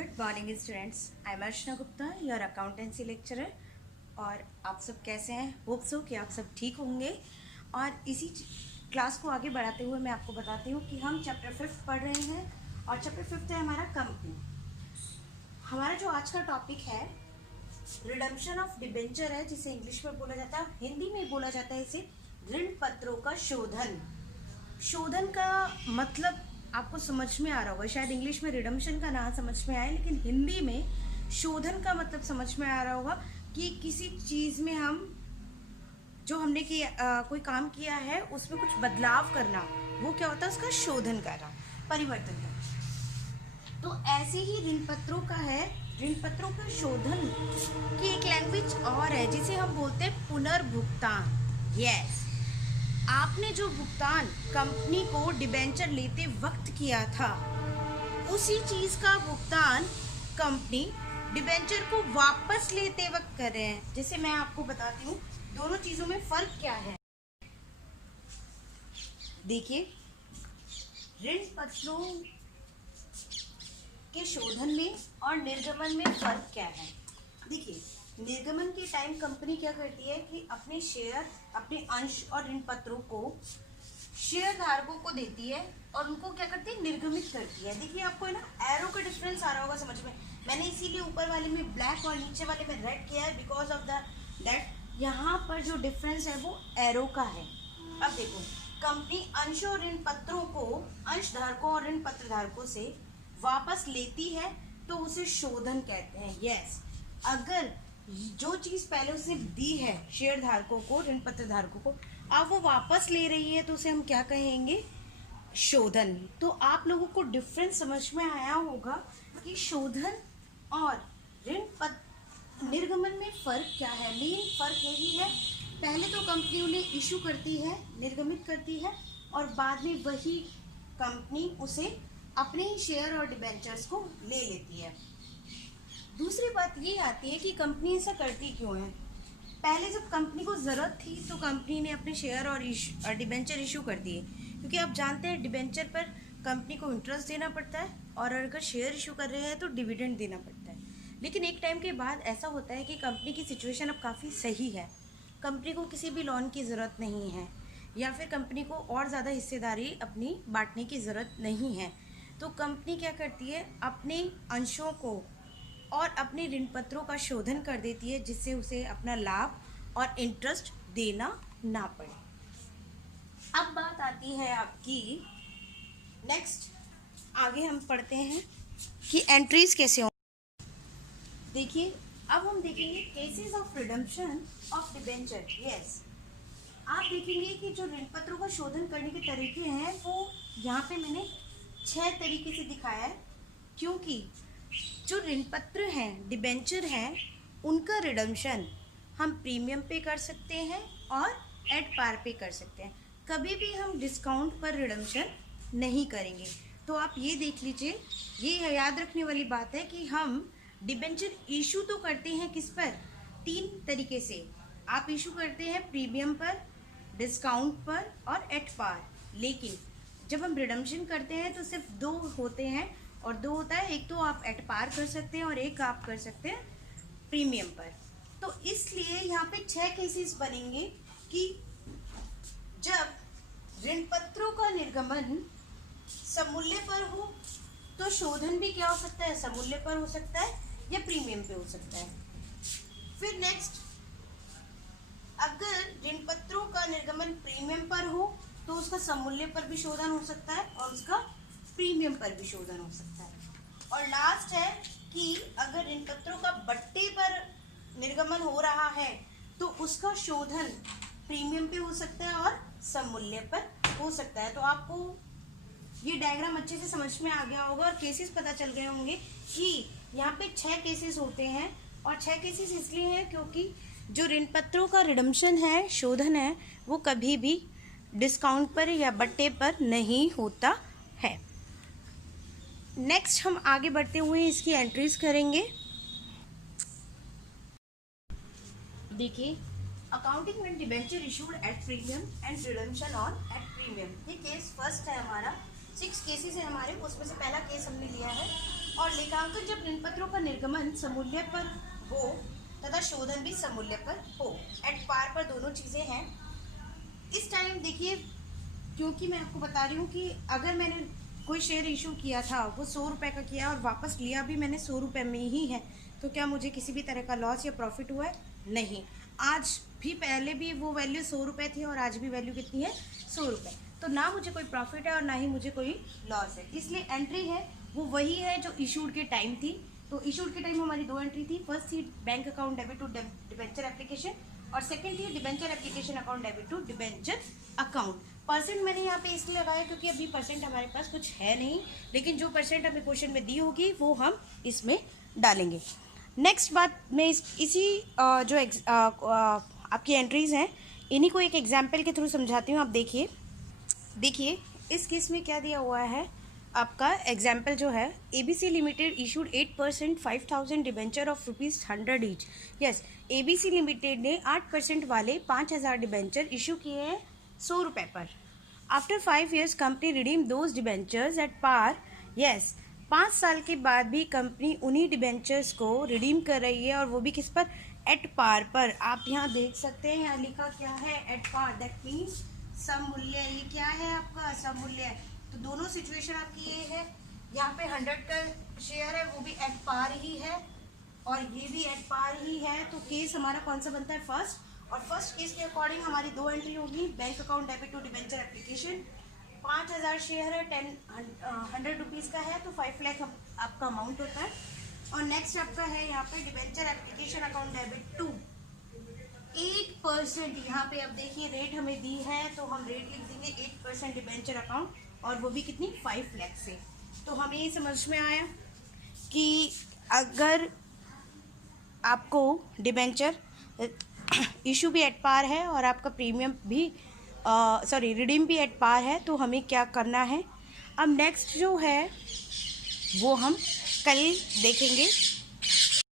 Good morning students, I am Archana Gupta, your accountancy lecturer. और आप सब कैसे हैं? होप सो कि आप सब ठीक होंगे। और इसी क्लास को आगे बढ़ाते हुए मैं आपको बताती हूँ कि हम चैप्टर 5 पढ़ रहे हैं और चैप्टर 5 है हमारा कंपनी। हमारा जो आज का टॉपिक है रिडम्पशन ऑफ डिबेंचर है, जिसे इंग्लिश में बोला जाता है, हिंदी में बोला जाता है इसे ऋण पत्रों का शोधन। शोधन का मतलब आपको समझ में आ रहा होगा, शायद इंग्लिश में रिडम्पशन का नाम समझ में आए, लेकिन हिंदी में शोधन का मतलब समझ में आ रहा होगा कि किसी चीज़ में हम जो हमने कोई काम किया है उसमें कुछ बदलाव करना, वो क्या होता है, उसका शोधन करना, परिवर्तन करना। तो ऐसे ही ऋण पत्रों का है, ऋण पत्रों का शोधन की एक लैंग्वेज और है जिसे हम बोलते हैं पुनर्भुगतान। यस, आपने जो भुगतान कंपनी को डिबेंचर लेते वक्त किया था, उसी चीज का भुगतान कंपनी डिबेंचर को वापस लेते वक्त कर रहे हैं। जैसे मैं आपको बताती हूँ दोनों चीजों में फर्क क्या है। देखिए, ऋण पत्रों के शोधन में और निर्गमन में फर्क क्या है। देखिए, निर्गमन के टाइम कंपनी क्या करती है कि अपने शेयर, अपने अंश और ऋण पत्रों को शेयर धारकों को देती है और उनको क्या करती है, निर्गमित करती है। देखिए, आपको है ना एरो का डिफरेंस आ रहा होगा समझ में। मैंने इसीलिए ऊपर वाले में ब्लैक और नीचे वाले में रेड किया है, बिकॉज ऑफ दैट यहाँ पर जो डिफरेंस है वो एरो का है। अब देखो, कंपनी अंश और ऋण पत्रों को अंश धारकों और ऋण पत्र धारकों से वापस लेती है तो उसे शोधन कहते हैं। यस, अगर जो चीज पहले उसने दी है शेयर धारकों को, ऋण पत्र धारकों को, अब वो वापस ले रही है तो उसे हम क्या कहेंगे, शोधन। तो आप लोगों को डिफरेंस समझ में आया होगा कि शोधन और ऋण पत्र निर्गमन में फर्क क्या है। मेन फर्क यही है, पहले तो कंपनी उन्हें इशू करती है, निर्गमित करती है, और बाद में वही कंपनी उसे अपने ही शेयर और डिबेंचर्स को ले लेती है। दूसरी बात ये आती है कि कंपनी ऐसा करती क्यों है। पहले जब कंपनी को ज़रूरत थी तो कंपनी ने अपने शेयर और डिबेंचर इशू कर दिए, क्योंकि आप जानते हैं डिबेंचर पर कंपनी को इंटरेस्ट देना पड़ता है और अगर शेयर इशू कर रहे हैं तो डिविडेंड देना पड़ता है। लेकिन एक टाइम के बाद ऐसा होता है कि कंपनी की सिचुएशन अब काफ़ी सही है, कंपनी को किसी भी लोन की ज़रूरत नहीं है, या फिर कंपनी को और ज़्यादा हिस्सेदारी अपनी बांटने की ज़रूरत नहीं है। तो कंपनी क्या करती है, अपने अंशों को और अपने ऋण पत्रों का शोधन कर देती है, जिससे उसे अपना लाभ और इंटरेस्ट देना ना पड़े। अब बात आती है आपकी नेक्स्ट, आगे हम पढ़ते हैं कि एंट्रीज कैसे हों। देखिए, अब हम देखेंगे cases of redemption of debenture. Yes, आप देखेंगे कि जो ऋण पत्रों का शोधन करने के तरीके हैं वो यहाँ पे मैंने 6 तरीके से दिखाया है, क्योंकि जो ऋण पत्र हैं, डिबेंचर हैं, उनका रिडम्पशन हम प्रीमियम पे कर सकते हैं और एट पार पे कर सकते हैं। कभी भी हम डिस्काउंट पर रिडम्पशन नहीं करेंगे। तो आप ये देख लीजिए, ये याद रखने वाली बात है कि हम डिबेंचर इशू तो करते हैं किस पर, 3 तरीके से। आप इशू करते हैं प्रीमियम पर, डिस्काउंट पर और एट पार। लेकिन जब हम रिडम्पशन करते हैं तो सिर्फ 2 होते हैं, और 2 होता है, एक तो आप एट पार कर सकते हैं और एक आप कर सकते हैं प्रीमियम पर। तो इसलिए यहाँ पे 6 केसेस बनेंगे कि जब ऋण पत्रों का निर्गमन समूल्य पर हो तो शोधन भी क्या हो सकता है, समूल्य पर हो सकता है या प्रीमियम पे हो सकता है। फिर नेक्स्ट, अगर ऋण पत्रों का निर्गमन प्रीमियम पर हो तो उसका समूल्य पर भी शोधन हो सकता है और उसका प्रीमियम पर भी शोधन हो सकता है। और लास्ट है कि अगर ऋण पत्रों का बट्टे पर निर्गमन हो रहा है तो उसका शोधन प्रीमियम पे हो सकता है और समूल्य पर हो सकता है। तो आपको ये डायग्राम अच्छे से समझ में आ गया होगा और केसेस पता चल गए होंगे कि यहाँ पे 6 केसेस होते हैं। और 6 केसेस इसलिए हैं क्योंकि जो ऋण पत्रों का रिडम्पशन है, शोधन है, वो कभी भी डिस्काउंट पर या बट्टे पर नहीं होता है। नेक्स्ट हम आगे बढ़ते हुए इसकी एंट्रीज करेंगे। देखिए, accounting when debenture issued at premium and redemption on at premium, ये केस फर्स्ट है हमारा। 6 केसेस है हमारे, उसमें से पहला केस हमने लिया है और लेखांकन जब ऋण पत्रों का निर्गमन समूल्य पर हो तथा शोधन भी समूल्य पर हो, एट पार पर दोनों चीज़ें हैं। इस टाइम देखिए, क्योंकि मैं आपको बता रही हूँ कि अगर मैंने कोई शेयर इशू किया था, वो 100 रुपये का किया और वापस लिया भी मैंने 100 रुपये में ही है, तो क्या मुझे किसी भी तरह का लॉस या प्रॉफिट हुआ है? नहीं। आज भी, पहले भी वो वैल्यू 100 रुपये थी और आज भी वैल्यू कितनी है? 100 रुपये। तो ना मुझे कोई प्रॉफिट है और ना ही मुझे कोई लॉस है, इसलिए एंट्री है वो वही है जो इशूड के टाइम थी। तो इशूड के टाइम हमारी 2 एंट्री थी। फर्स्ट थी bank account debit to debenture application, और सेकंड थी debenture application account debit to debenture account. Percent मैंने यहाँ पे इसलिए लगाया क्योंकि अभी परसेंट हमारे पास कुछ है नहीं, लेकिन जो परसेंट हमें क्वेश्चन में दी होगी वो हम इसमें डालेंगे। नेक्स्ट बात मैं इसी जो आपकी एंट्रीज हैं, इन्हीं को एक एग्जाम्पल के थ्रू समझाती हूँ। आप देखिए इस केस में क्या दिया हुआ है। आपका एग्जाम्पल जो है, ABC limited issued 8% 5000 debenture of ₹100 each. Yes, ABC limited ने 8% वाले 5000 डिबेंचर इशू किए हैं 100 रुपये पर। After 5 years company redeem those debentures at par. Yes, 5 साल के बाद भी कंपनी उन्हीं डिबेंचर्स को रिडीम कर रही है, और वो भी किस पर? एट पार पर। आप यहाँ देख सकते हैं, यहाँ लिखा क्या है? एट पार, दैट मीन्स सममूल्य। ये क्या है आपका? सममूल्य। तो दोनों सिचुएशन आपकी ये है, यहाँ पे 100 का शेयर है, वो भी एट पार ही है, और ये भी एट पार ही है। तो केस हमारा कौन सा बनता है? फर्स्ट। और फर्स्ट केस के अकॉर्डिंग हमारी 2 एंट्री होगी। Bank account debit to debenture application, 5000 share है, 100 रुपीज़ का है, तो 5 लाख आपका अमाउंट होता है। और नेक्स्ट आपका है यहाँ पे debenture application account debit to 8%। यहाँ पे अब देखिए रेट हमें दी है, तो हम रेट लिख देंगे 8% डिबेंचर अकाउंट, और वो भी कितनी? 5 लाख से। तो हमें ये समझ में आया कि अगर आपको डिबेंचर इशू भी एट पार है और आपका प्रीमियम भी रिडीम भी एट पार है, तो हमें क्या करना है। अब नेक्स्ट जो है वो हम कल देखेंगे।